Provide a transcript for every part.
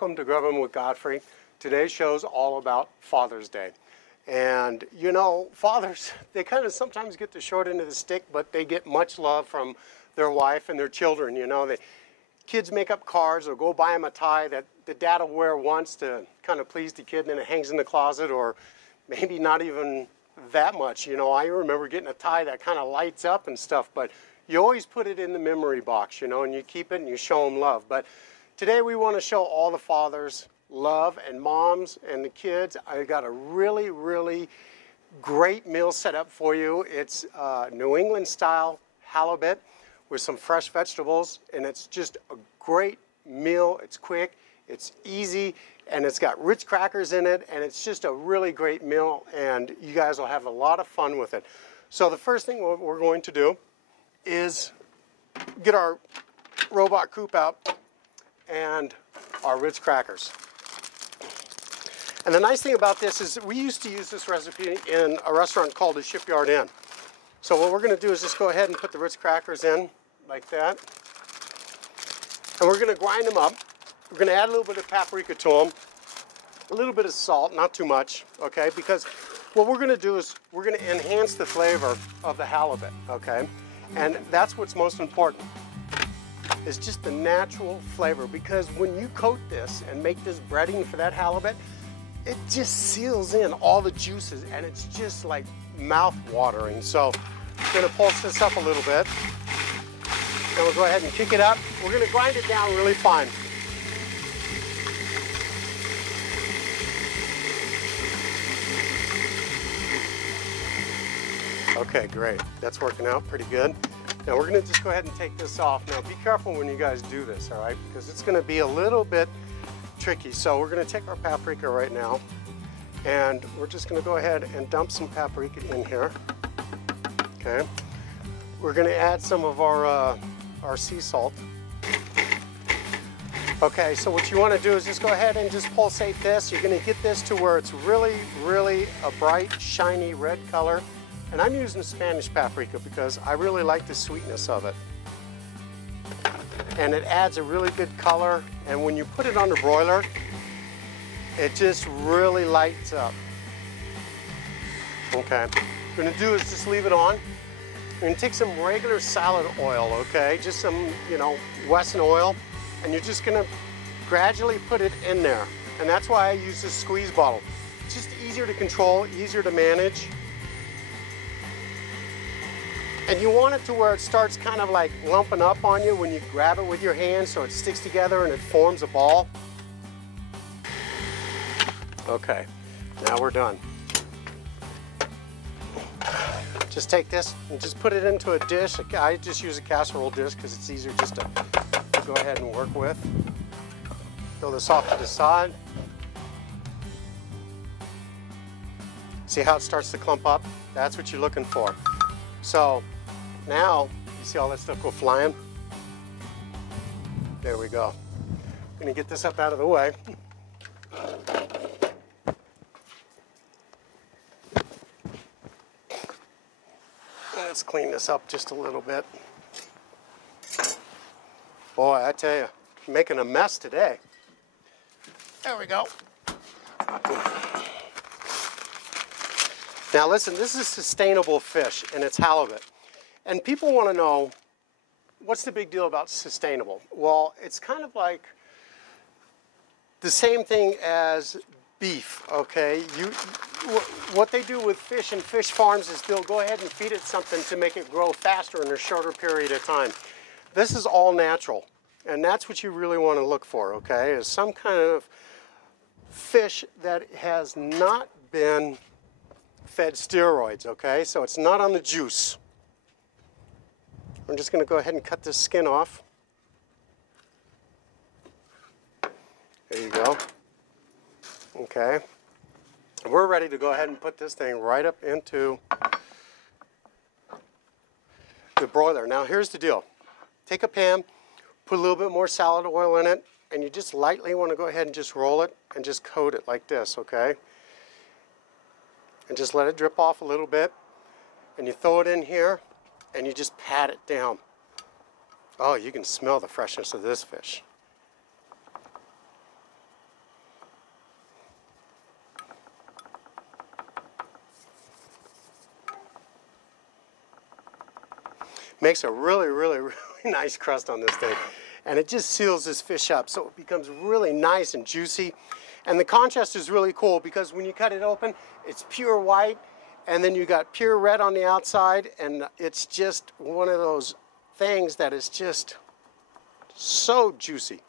Welcome to Grubbin with Godfrey. Today's show's all about Father's Day. And you know, fathers, they kind of sometimes get the short end of the stick, but they get much love from their wife and their children. You know, kids make up cards or go buy them a tie that the dad will wear once to kind of please the kid, and then it hangs in the closet, or maybe not even that much. You know, I remember getting a tie that kind of lights up and stuff, but you always put it in the memory box, you know, and you keep it and you show them love. But today we want to show all the fathers love, and moms and the kids. I got a really, really great meal set up for you. It's New England style halibut with some fresh vegetables, and it's just a great meal. It's quick, it's easy, and it's got Ritz crackers in it, and it's just a really great meal, and you guys will have a lot of fun with it. So the first thing we're going to do is get our robot coop out and our Ritz crackers. And the nice thing about this is we used to use this recipe in a restaurant called the Shipyard Inn. So what we're going to do is just go ahead and put the Ritz crackers in like that. And we're going to grind them up. We're going to add a little bit of paprika to them, a little bit of salt, not too much, okay? Because what we're going to do is we're going to enhance the flavor of the halibut, okay? And that's what's most important, is just the natural flavor. Because when you coat this and make this breading for that halibut, it just seals in all the juices, and it's just like mouth-watering. So I'm going to pulse this up a little bit. Then we'll go ahead and kick it up. We're going to grind it down really fine. Okay, great. That's working out pretty good. Now we're going to just go ahead and take this off. Now be careful when you guys do this, all right? Because it's going to be a little bit tricky. So we're going to take our paprika right now, and we're just going to go ahead and dump some paprika in here. Okay. We're going to add some of our sea salt. Okay, so what you want to do is just go ahead and just pulsate this. You're going to get this to where it's really, really a bright, shiny red color. And I'm using Spanish paprika because I really like the sweetness of it. And it adds a really good color. And when you put it on the broiler, it just really lights up. Okay, what we're going to do is just leave it on. We're going to take some regular salad oil, okay? Just some, you know, Wesson oil. And you're just going to gradually put it in there. And that's why I use this squeeze bottle. It's just easier to control, easier to manage. And you want it to where it starts kind of like lumping up on you when you grab it with your hand, so it sticks together and it forms a ball. Okay, now we're done. Just take this and just put it into a dish. I just use a casserole dish because it's easier just to go ahead and work with. Throw this off to the side. See how it starts to clump up? That's what you're looking for. So now, you see all that stuff go flying? There we go. I'm gonna get this up out of the way. Let's clean this up just a little bit. Boy, I tell you, I'm making a mess today. There we go. Now listen, this is sustainable fish, and it's halibut. And people want to know, what's the big deal about sustainable? Well, it's kind of like the same thing as beef, okay? What they do with fish and fish farms is they'll go ahead and feed it something to make it grow faster in a shorter period of time. This is all natural, and that's what you really want to look for, okay? Is some kind of fish that has not been fed steroids, okay? So it's not on the juice. I'm just going to go ahead and cut this skin off. There you go. Okay. We're ready to go ahead and put this thing right up into the broiler. Now here's the deal. Take a pan, put a little bit more salad oil in it, and you just lightly want to go ahead and just roll it and just coat it like this, okay? And just let it drip off a little bit, and you throw it in here, and you just pat it down. Oh, you can smell the freshness of this fish. makes a really, really, really nice crust on this thing. And it just seals this fish up so it becomes really nice and juicy. And the contrast is really cool because when you cut it open, it's pure white, and then you got pure red on the outside, and it's just one of those things that is just so juicy.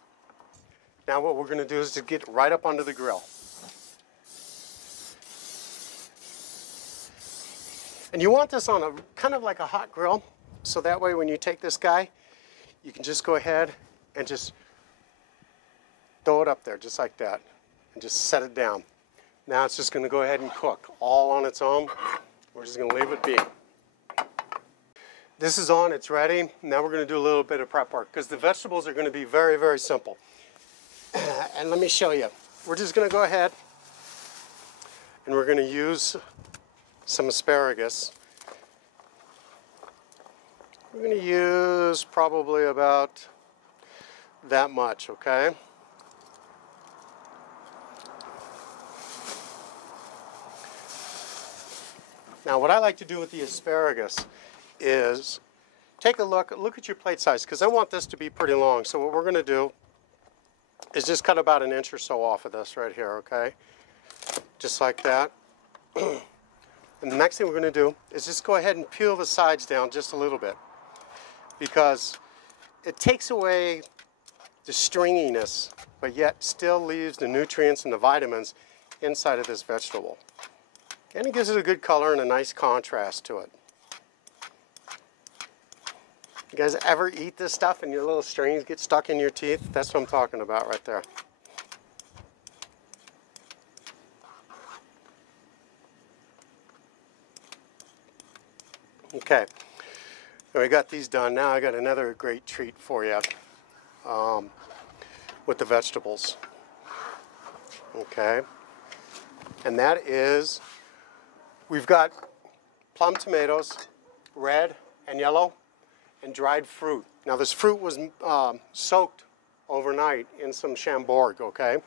Now what we're going to do is to get right up onto the grill. And you want this on a kind of like a hot grill, so that way when you take this guy, you can just go ahead and just throw it up there just like that and just set it down. Now it's just going to go ahead and cook all on its own. We're just going to leave it be. This is on, it's ready. Now we're going to do a little bit of prep work because the vegetables are going to be very, very simple. And let me show you. We're just going to go ahead and we're going to use some asparagus. We're going to use probably about that much, okay? Now what I like to do with the asparagus is take a look at your plate size, because I want this to be pretty long. So what we're going to do is just cut about an inch or so off of this right here, okay? Just like that. And the next thing we're going to do is just go ahead and peel the sides down just a little bit, because it takes away the stringiness, but yet still leaves the nutrients and the vitamins inside of this vegetable. And it gives it a good color and a nice contrast to it. You guys ever eat this stuff and your little strings get stuck in your teeth? That's what I'm talking about right there. Okay, and we got these done. Now I got another great treat for you with the vegetables. Okay, and that is, we've got plum tomatoes, red and yellow, and dried fruit. Now this fruit was soaked overnight in some Chambord, okay?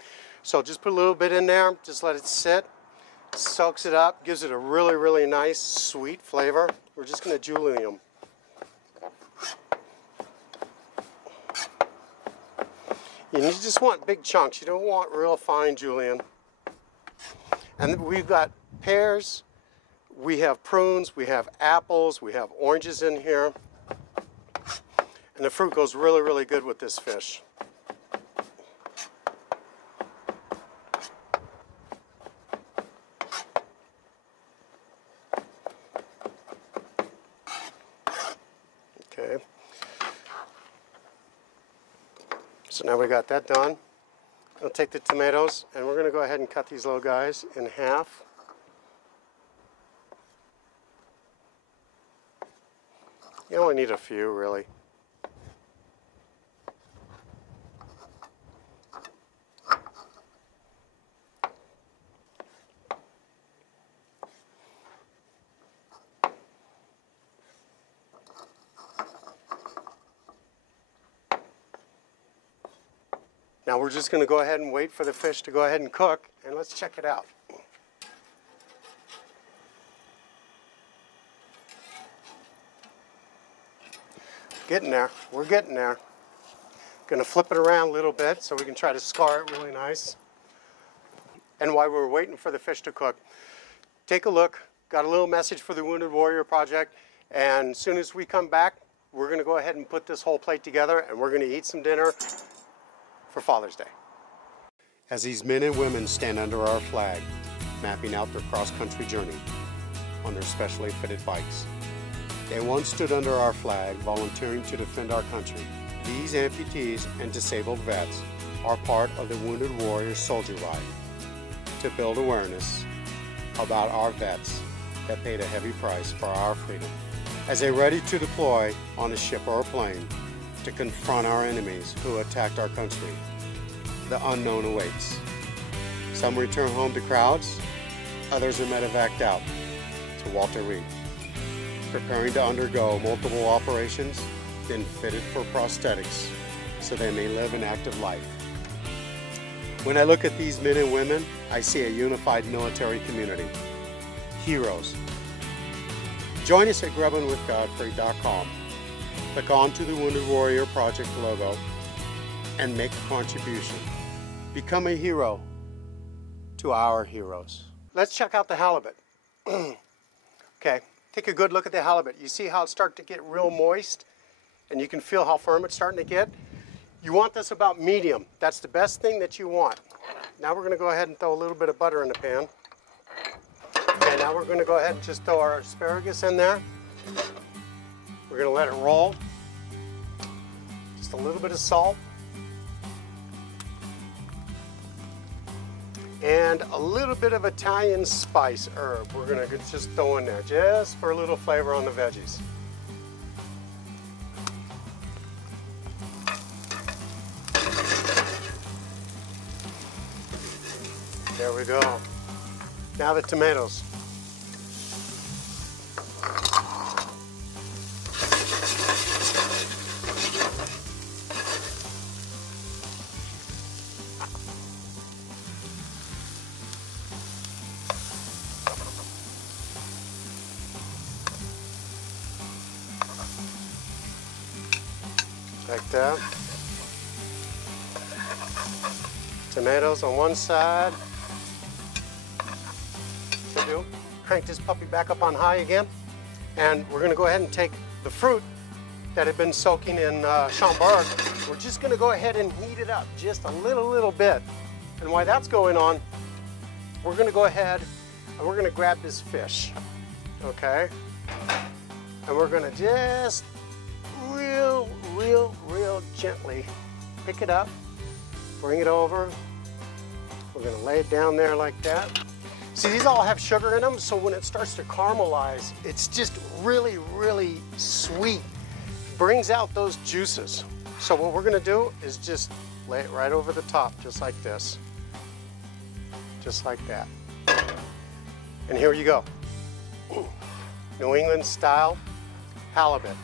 So just put a little bit in there, just let it sit, soaks it up, gives it a really, really nice sweet flavor. We're just going to julienne them. You just want big chunks. You don't want real fine julienne. And we've got pears, we have prunes, we have apples, we have oranges in here. And the fruit goes really, really good with this fish. Okay. So now we got that done. I'll take the tomatoes and we're going to go ahead and cut these little guys in half. You only need a few, really. Now we're just going to go ahead and wait for the fish to go ahead and cook, and let's check it out. Getting there. We're getting there. Going to flip it around a little bit so we can try to scar it really nice. And while we're waiting for the fish to cook, take a look. Got a little message for the Wounded Warrior Project, and as soon as we come back, we're going to go ahead and put this whole plate together, and we're going to eat some dinner for Father's Day. As these men and women stand under our flag, mapping out their cross-country journey on their specially fitted bikes. They once stood under our flag, volunteering to defend our country. These amputees and disabled vets are part of the Wounded Warrior Soldier Ride to build awareness about our vets that paid a heavy price for our freedom. As they're ready to deploy on a ship or a plane to confront our enemies who attacked our country, the unknown awaits. Some return home to crowds, others are medevaced out to Walter Reed, preparing to undergo multiple operations, then fitted for prosthetics so they may live an active life. When I look at these men and women, I see a unified military community. Heroes. Join us at grubbinwithgodfrey.com click onto the Wounded Warrior Project logo and make a contribution. Become a hero to our heroes. Let's check out the halibut. Okay, take a good look at the halibut. You see how it's starting to get real moist, and you can feel how firm it's starting to get? You want this about medium. That's the best thing that you want. Now we're going to go ahead and throw a little bit of butter in the pan. Okay, now we're going to go ahead and just throw our asparagus in there. We're going to let it roll. Just a little bit of salt. And a little bit of Italian spice herb. We're going to just throw in there just for a little flavor on the veggies. There we go. Now the tomatoes. Like that. Tomatoes on one side. Crank this puppy back up on high again, and we're going to go ahead and take the fruit that had been soaking in Chamberg. We're just going to go ahead and heat it up just a little bit. And while that's going on, we're going to go ahead and we're going to grab this fish, okay? And we're going to just real gently pick it up, bring it over. We're going to lay it down there like that. See, these all have sugar in them, so when it starts to caramelize, it's just really sweet. Brings out those juices. So what we're going to do is just lay it right over the top, just like this. Just like that. And here you go. New England style halibut.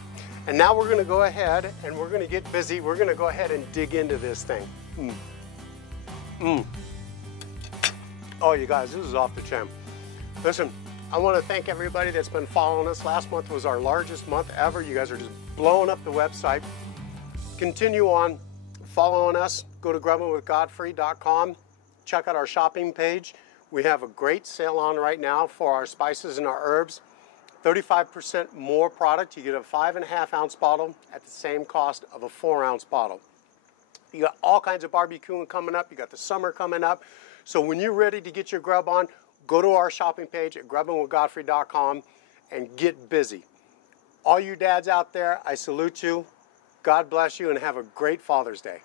And now we're going to go ahead and we're going to get busy. We're going to go ahead and dig into this thing. Oh, you guys, this is off the chain. Listen, I want to thank everybody that's been following us. Last month was our largest month ever. You guys are just blowing up the website. Continue on following us. Go to grubbinwithgodfrey.com. Check out our shopping page. We have a great sale on right now for our spices and our herbs. 35% more product. You get a 5.5 ounce bottle at the same cost of a 4 ounce bottle. You got all kinds of barbecuing coming up. You got the summer coming up. So when you're ready to get your grub on, go to our shopping page at grubbinwithgodfrey.com and get busy. All you dads out there, I salute you. God bless you and have a great Father's Day.